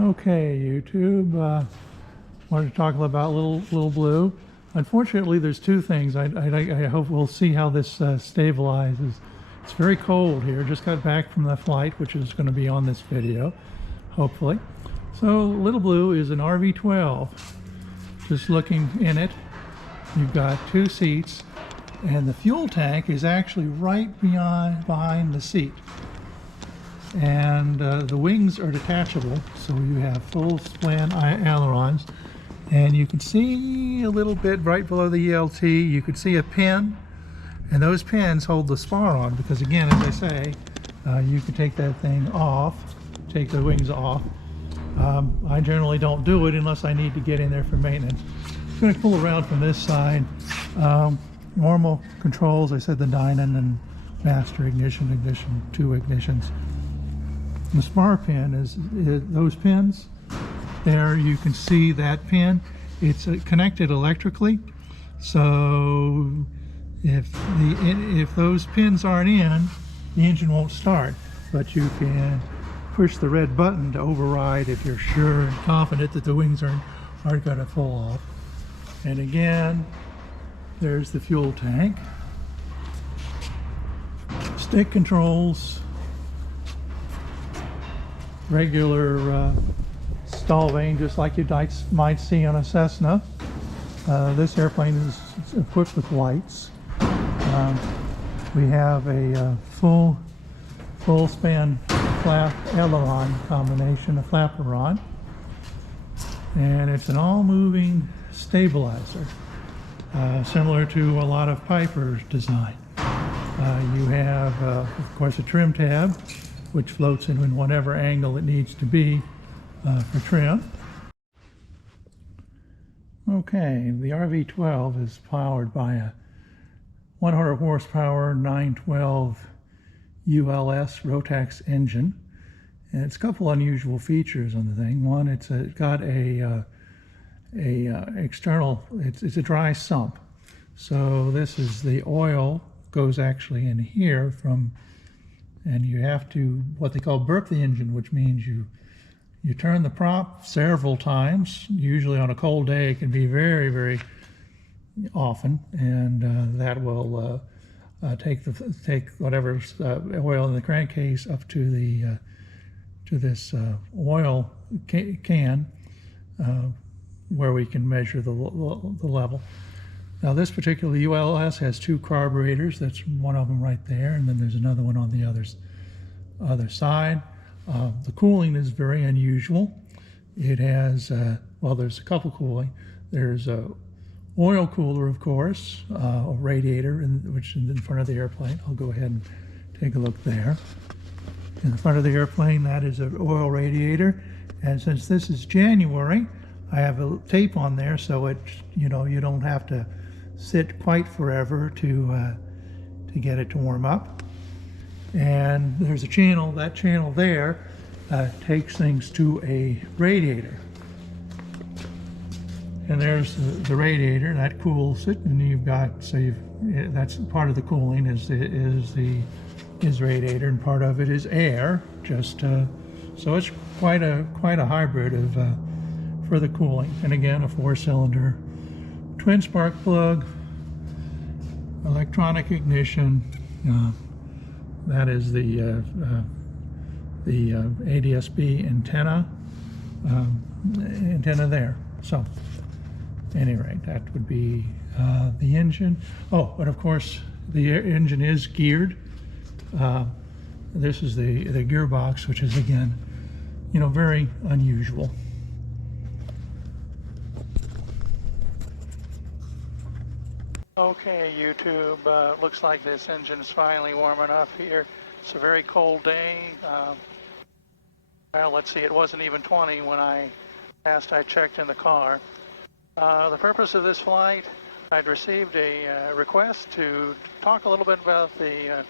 Okay, YouTube. Wanted to talk about little blue. Unfortunately, there's two things. I hope we'll see how this stabilizes. It's very cold here. Just got back from the flight, which is going to be on this video, hopefully. So, little blue is an RV-12. Just looking in it, you've got two seats, and the fuel tank is actually right behind the seat. And the wings are detachable, so you have full span ailerons, and you can see a little bit right below the ELT. You can see a pin, and those pins hold the spar on, because again, as I say, you can take that thing off, take the wings off. I generally don't do it unless I need to get in there for maintenance. I'm going to pull around from this side. Normal controls, I said the Dynon and master ignition, two ignitions. The spar pin is those pins there. You can see that pin. It's connected electrically, so if those pins aren't in, the engine won't start. But you can push the red button to override if you're sure and confident that the wings aren't going to fall off. And again, there's the fuel tank. Stick controls. Regular stall vane, just like you might see on a Cessna. This airplane is equipped with lights. We have a full span flap aileron combination, a flaperon, and it's an all-moving stabilizer, similar to a lot of Piper's design. You have, of course, a trim tab, which floats in whatever angle it needs to be for trim. Okay, the RV-12 is powered by a 100 horsepower 912 ULS Rotax engine, and it's a couple unusual features on the thing. One, it's got a external, it's a dry sump, so this is the oil goes actually in here from. And you have to what they call burp the engine, which means you turn the prop several times. Usually on a cold day, it can be very, very often, and that will take whatever oil in the crankcase up to the to this oil can where we can measure the level. Now this particular ULS has two carburetors. That's one of them right there, and then there's another one on the other side. The cooling is very unusual. It has, well, there's a couple cooling. There's a oil cooler, of course, a radiator, which is in front of the airplane. I'll go ahead and take a look there. In the front of the airplane, that is an oil radiator. And since this is January, I have a tape on there, so it, you don't have to sit quite forever to get it to warm up. And there's a channel, that channel there takes things to a radiator. And there's the radiator that cools it, and you've got, that's part of the cooling is radiator, and part of it is air. Just so it's quite a hybrid of for the cooling. And again, a 4-cylinder twin spark plug, electronic ignition. That is the ADS-B antenna there. So, at any rate, that would be the engine. Oh, but of course, the engine is geared. This is the gearbox, which is again, very unusual. Okay, YouTube, looks like this engine is finally warming up here. It's a very cold day. Well, let's see, it wasn't even 20 when I checked in the car. The purpose of this flight, I'd received a request to talk a little bit about the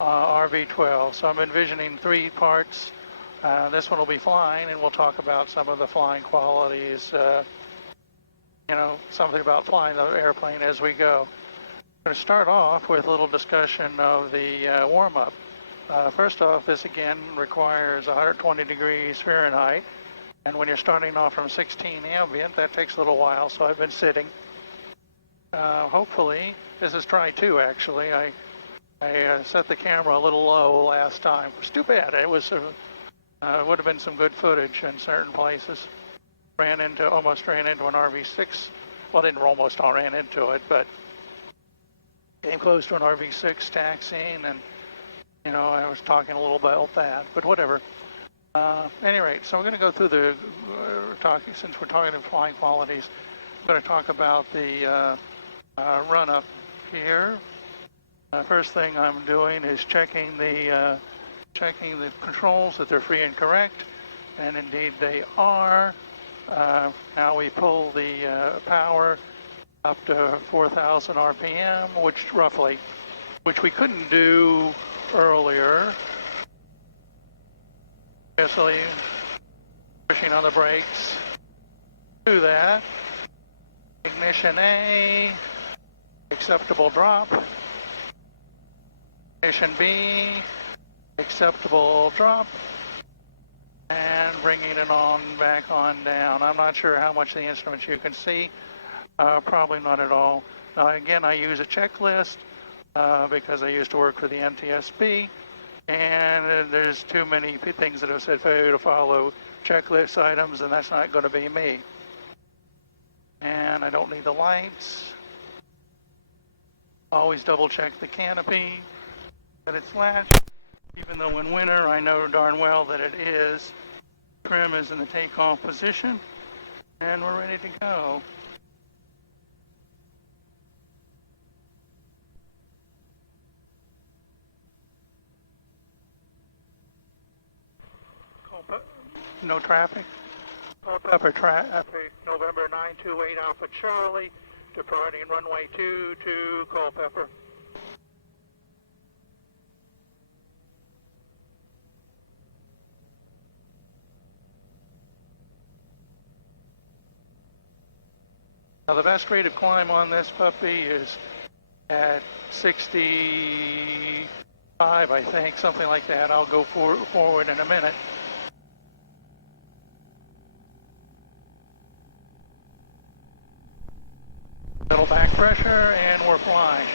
RV-12. So I'm envisioning 3 parts. This one will be flying, and we'll talk about some of the flying qualities, something about flying the airplane as we go. I'm going to start off with a little discussion of the warm-up. First off, this again requires 120 degrees Fahrenheit And when you're starting off from 16 ambient, that takes a little while, so I've been sitting. Hopefully, this is try 2 actually. I set the camera a little low last time. It was too bad. It was would have been some good footage in certain places. Almost ran into an RV-6. Well, didn't almost ran into it, but came close to an RV-6 taxiing, and you know, I was talking a little about that, but whatever. Any rate, so we're going to go through the since we're talking about flying qualities, I'm going to talk about the run up here. First thing I'm doing is checking the controls that they're free and correct, and indeed they are. Now we pull the power up to 4,000 RPM, which we couldn't do earlier. Obviously, pushing on the brakes. Do that. Ignition A. Acceptable drop. Ignition B. Acceptable drop. And bringing it back on down. I'm not sure how much the instruments you can see. Probably not at all. Now again, I use a checklist because I used to work for the NTSB, and there's too many things that have said failure to follow checklist items, and that's not going to be me. And I don't need the lights. Always double check the canopy, that it's latched. Even though in winter I know darn well that it is. Trim is in the takeoff position, and we're ready to go. No traffic. Culpeper traffic, November 928 Alpha Charlie, departing runway 2 to Culpeper. Now the best rate of climb on this puppy is at 65, I think, something like that. I'll go forward in a minute. Little back pressure, and we're flying.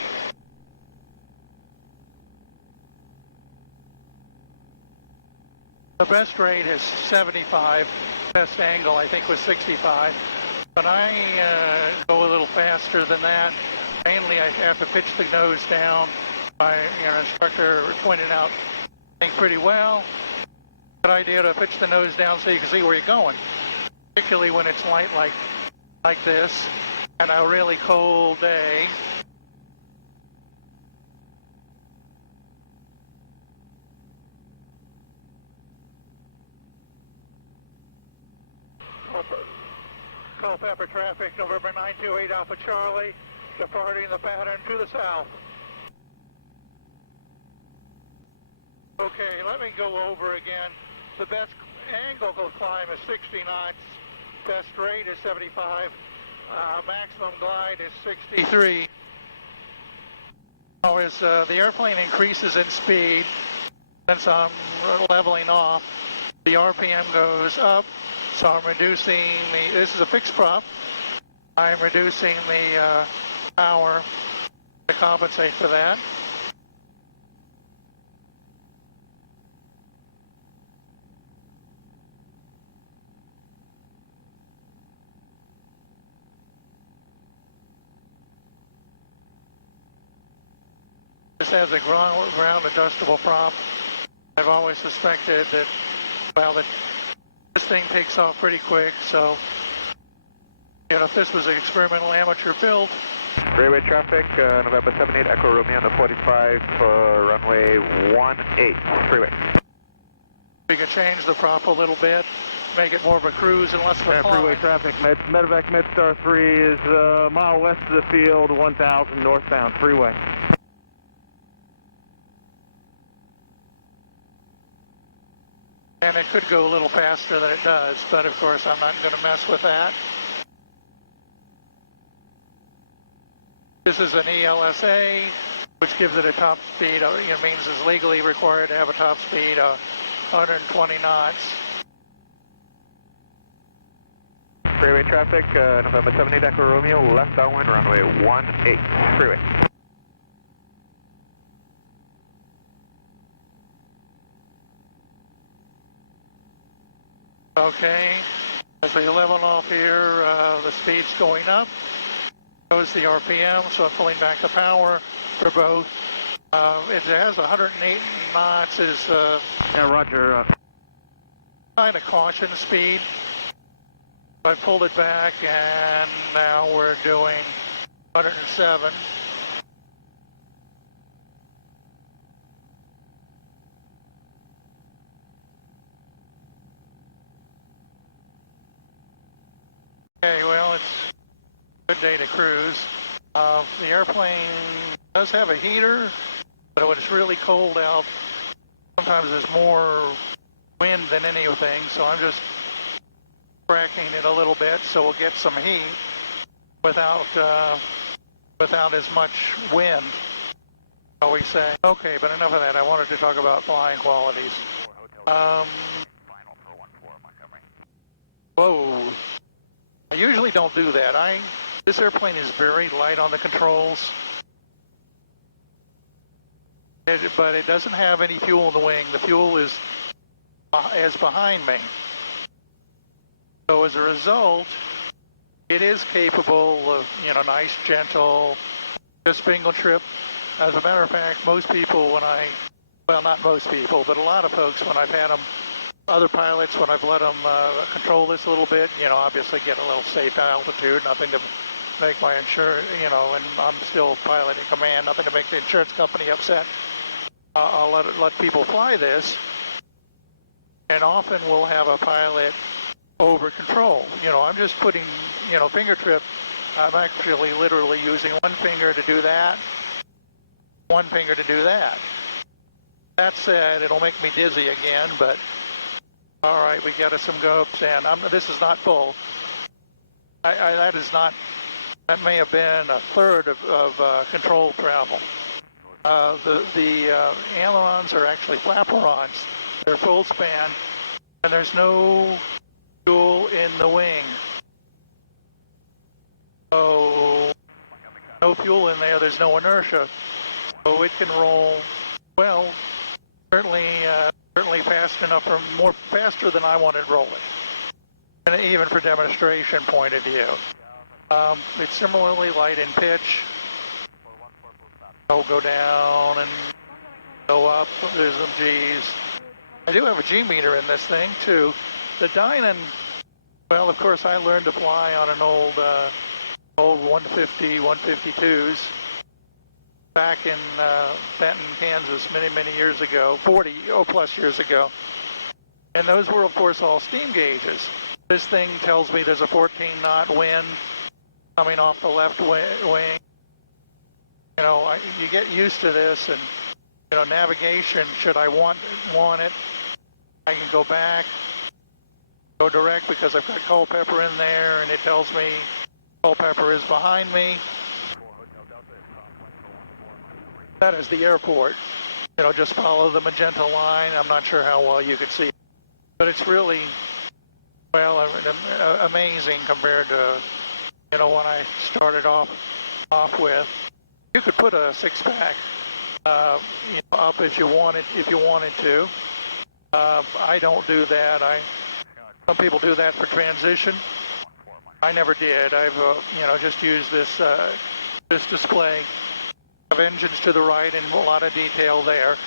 The best rate is 75. Best angle, I think, was 65. But I go a little faster than that. Mainly, I have to pitch the nose down. My instructor pointed out, I think, pretty well. Good idea to pitch the nose down so you can see where you're going, particularly when it's light like this. And a really cold day. Culpeper traffic, November 928 Alpha Charlie, departing the pattern to the south. Okay, let me go over again. The best angle to climb is 60 knots. Best rate is 75. Maximum glide is 63. Now as the airplane increases in speed, since I'm leveling off, the RPM goes up, so I'm reducing this is a fixed prop, I'm reducing the power to compensate for that. This has a ground adjustable prop. I've always suspected that, well, that this thing takes off pretty quick, so, you know, if this was an experimental amateur build. Freeway traffic, November 78 Echo Romeo on the 45 for runway 18, freeway. We could change the prop a little bit, make it more of a cruise and less of a fly. Freeway traffic, Medevac MedStar 3 is a mile west of the field, 1000 northbound, freeway. And it could go a little faster than it does, but of course I'm not going to mess with that. This is an ELSA, which gives it a top speed, means it's legally required to have a top speed of 120 knots. Freeway traffic, November 78 Echo Romeo, left downwind, runway 18, freeway. Okay, as we level off here, the speed's going up. Goes the RPM, so I'm pulling back the power for both. It has 108 knots is Yeah, roger. kind of caution speed. I pulled it back and now we're doing 107. Okay, well, it's a good day to cruise. The airplane does have a heater, but when it's really cold out, sometimes there's more wind than anything, so I'm just cracking it a little bit so we'll get some heat without as much wind, shall we say. Okay, but enough of that. I wanted to talk about flying qualities. Whoa. I usually don't do that. This airplane is very light on the controls, but it doesn't have any fuel in the wing. The fuel is behind me. So as a result, it is capable of, nice, gentle, just single trip. As a matter of fact, most people well, not most people, but a lot of folks, when I've had them, other pilots, when I've let them control this a little bit, obviously get a little safe altitude, nothing to make my insurance, and I'm still pilot in command, nothing to make the insurance company upset. I'll let people fly this, and often we'll have a pilot over control. I'm just putting, finger trip. I'm actually literally using one finger to do that, one finger to do that. That said, it'll make me dizzy again, but all right, we got us some gopes, and this is not full. That may have been a third of control travel. The ailerons are actually flaperons. They're full span, and there's no fuel in the wing. So no fuel in there, there's no inertia. So it can roll, well, certainly fast enough, or more faster than I want it rolling. And even for demonstration point of view. It's similarly light in pitch. I'll go down and go up, there's some G's. I do have a G meter in this thing too. The Dynan, well, of course I learned to fly on an old 150, 152s back in Benton, Kansas many years ago, 40 plus years ago. And those were of course all steam gauges. This thing tells me there's a 14 knot wind coming off the left wing. You get used to this, and navigation, should I want it, I can go back, go direct because I've got Culpeper in there, and it tells me Culpeper is behind me. That is the airport. Just follow the magenta line. I'm not sure how well you could see it, but it's really, well, amazing compared to, when I started off with. You could put a six-pack up if you wanted to. I don't do that. Some people do that for transition. I never did. I've just used this display of engines to the right and a lot of detail there.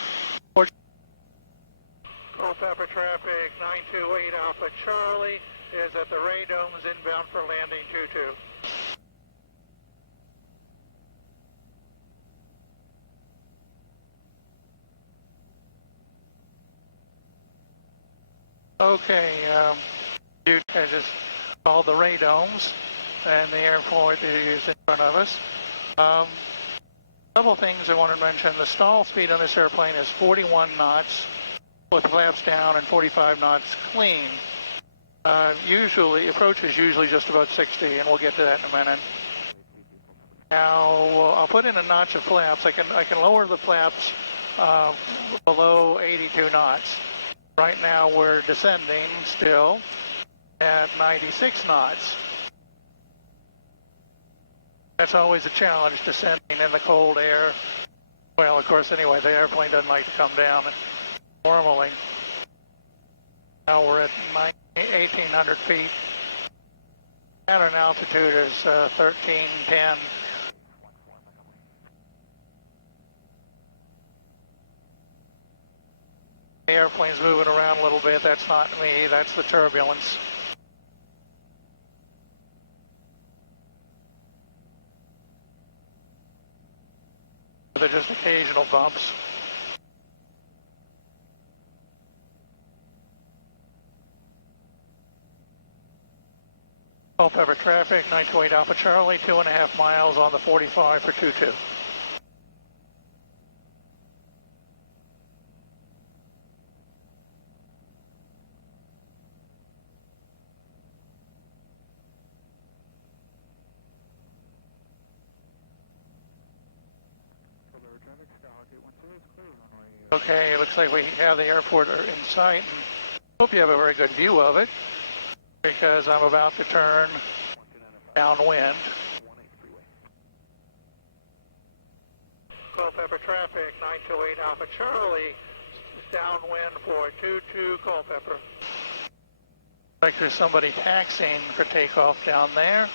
Culpeper traffic 928 Alpha Charlie is at the radomes inbound for landing 22. Okay, you can just call the radomes and the airport is in front of us. Couple things I want to mention. The stall speed on this airplane is 41 knots with flaps down and 45 knots clean. Approach is usually just about 60, and we'll get to that in a minute. Now, I'll put in a notch of flaps. I can lower the flaps below 82 knots. Right now we're descending still, at 96 knots. That's always a challenge, descending in the cold air. Well, of course, anyway, the airplane doesn't like to come down normally. Now we're at 1,800 feet. Pattern altitude is 1310. The airplane's moving around a little bit. That's not me, that's the turbulence. They're just occasional bumps. Culpeper traffic, 928 Alpha Charlie, 2.5 miles on the 45 for 22. Okay, it looks like we have the airport in sight. Hope you have a very good view of it, because I'm about to turn downwind. Culpeper traffic, 928 Alpha Charlie, downwind for 22 Culpeper. Like there's somebody taxiing for takeoff down there.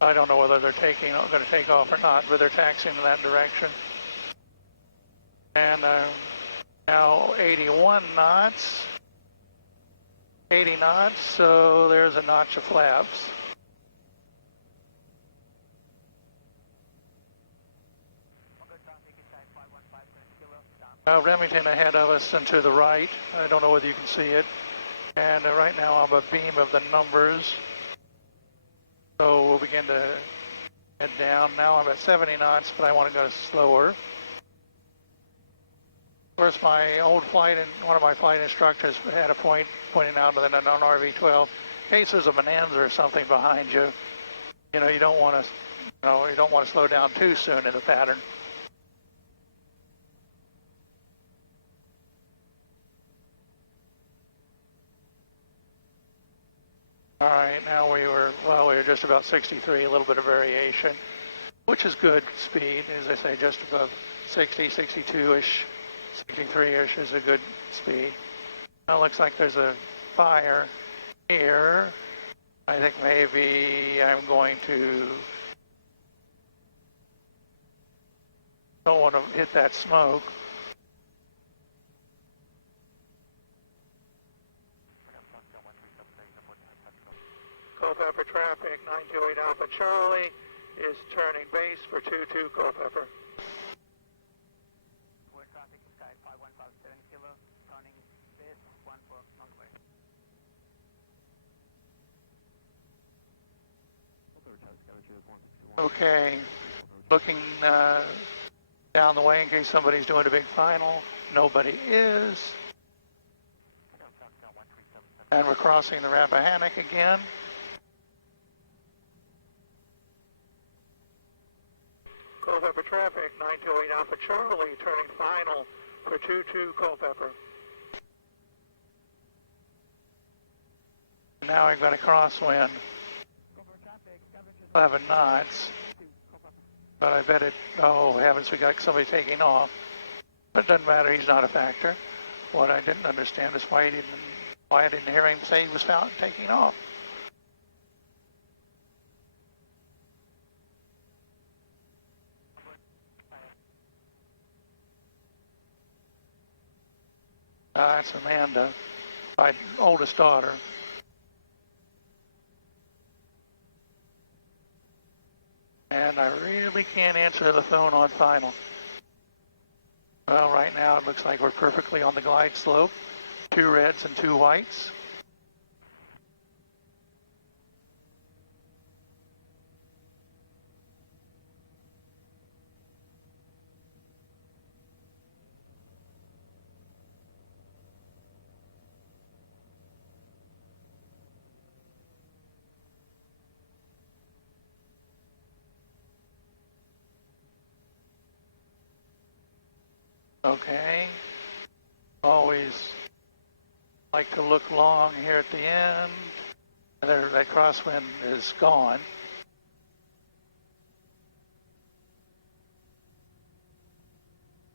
I don't know whether they're going to take off or not, but they're taxiing in that direction. And now 81 knots, 80 knots, so there's a notch of flaps. Remington ahead of us and to the right. I don't know whether you can see it. And right now I'm a beam of the numbers. So we'll begin to head down. Now I'm at 70 knots, but I want to go slower. Of course, my old flight, and one of my flight instructors had a pointing out that on RV-12, in case there's a bonanza or something behind you, you know, you don't want to slow down too soon in the pattern. All right, now we were just about 63, a little bit of variation, which is good speed. As I say, just above 60, 62-ish, 63-ish is a good speed. Now it looks like there's a fire here. I think maybe I'm going to, don't want to hit that smoke. Culpeper traffic, 928 Alpha Charlie is turning base for 22 Culpeper. Where traffic is sky 5157 kilo, turning base 14 northwest. Okay, looking down the way in case somebody's doing a big final. Nobody is. And we're crossing the Rappahannock again. Culpeper traffic, 928 Alpha Charlie, turning final for 22 Culpeper. Now I'm going to crosswind 11 knots. But I bet it, oh heavens, we got somebody taking off. But it doesn't matter, he's not a factor. What I didn't understand is why I didn't hear him say he was found taking off. That's Amanda, my oldest daughter. And I really can't answer the phone on final. Well, right now it looks like we're perfectly on the glide slope. 2 reds and 2 whites. Okay, Always like to look long here at the end. There, that crosswind is gone.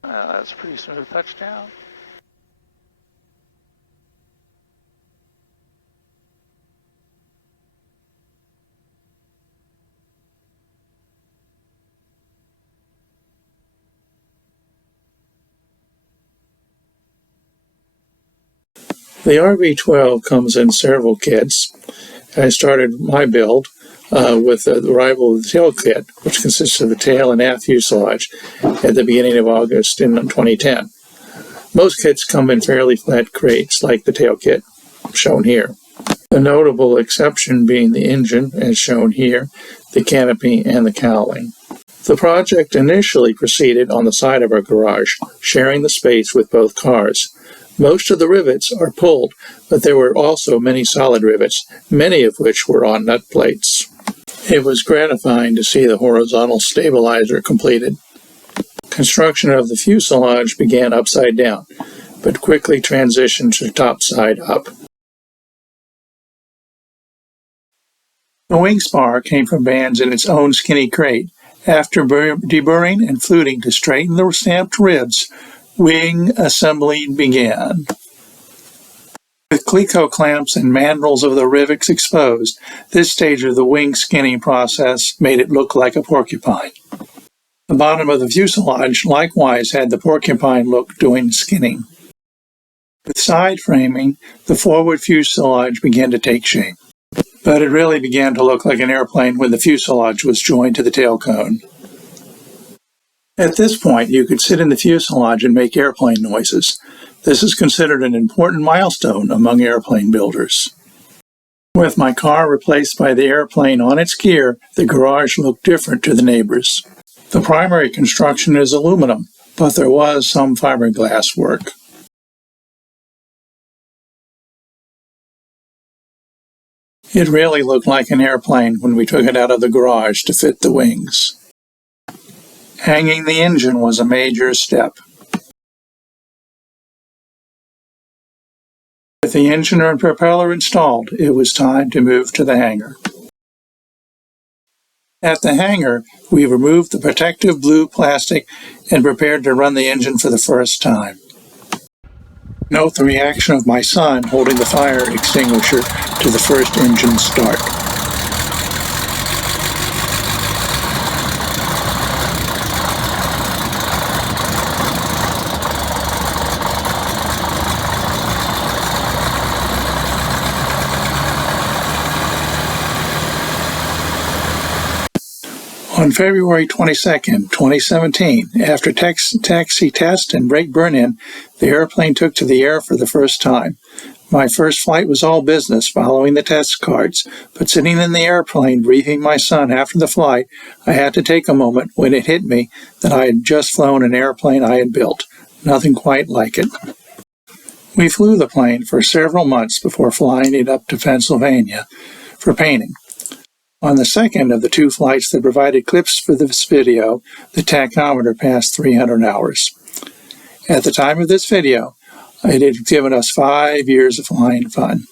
That's a pretty smooth touchdown. The RV-12 comes in several kits. I started my build with the arrival of the tail kit, which consists of the tail and aft fuselage, at the beginning of August in 2010. Most kits come in fairly flat crates, like the tail kit, shown here. The notable exception being the engine, as shown here, the canopy, and the cowling. The project initially proceeded on the side of our garage, sharing the space with both cars. Most of the rivets are pulled, but there were also many solid rivets, many of which were on nut plates. It was gratifying to see the horizontal stabilizer completed. Construction of the fuselage began upside down, but quickly transitioned to topside up. The wing spar came from bands in its own skinny crate. After deburring and fluting to straighten the stamped ribs, wing assembly began. With cleco clamps and mandrels of the rivets exposed, this stage of the wing skinning process made it look like a porcupine. The bottom of the fuselage likewise had the porcupine look doing skinning. With side framing, the forward fuselage began to take shape. But it really began to look like an airplane when the fuselage was joined to the tail cone. At this point, you could sit in the fuselage and make airplane noises. This is considered an important milestone among airplane builders. With my car replaced by the airplane on its gear, the garage looked different to the neighbors. The primary construction is aluminum, but there was some fiberglass work. It really looked like an airplane when we took it out of the garage to fit the wings. Hanging the engine was a major step. With the engine and propeller installed, it was time to move to the hangar. At the hangar, we removed the protective blue plastic and prepared to run the engine for the first time. Note the reaction of my son holding the fire extinguisher to the first engine start. On February 22, 2017, after taxi test and brake burn-in, the airplane took to the air for the first time. My first flight was all business, following the test cards, but sitting in the airplane briefing my son after the flight, I had to take a moment when it hit me that I had just flown an airplane I had built. Nothing quite like it. We flew the plane for several months before flying it up to Pennsylvania for painting. On the second of the two flights that provided clips for this video, the tachometer passed 300 hours. At the time of this video, it had given us 5 years of flying fun.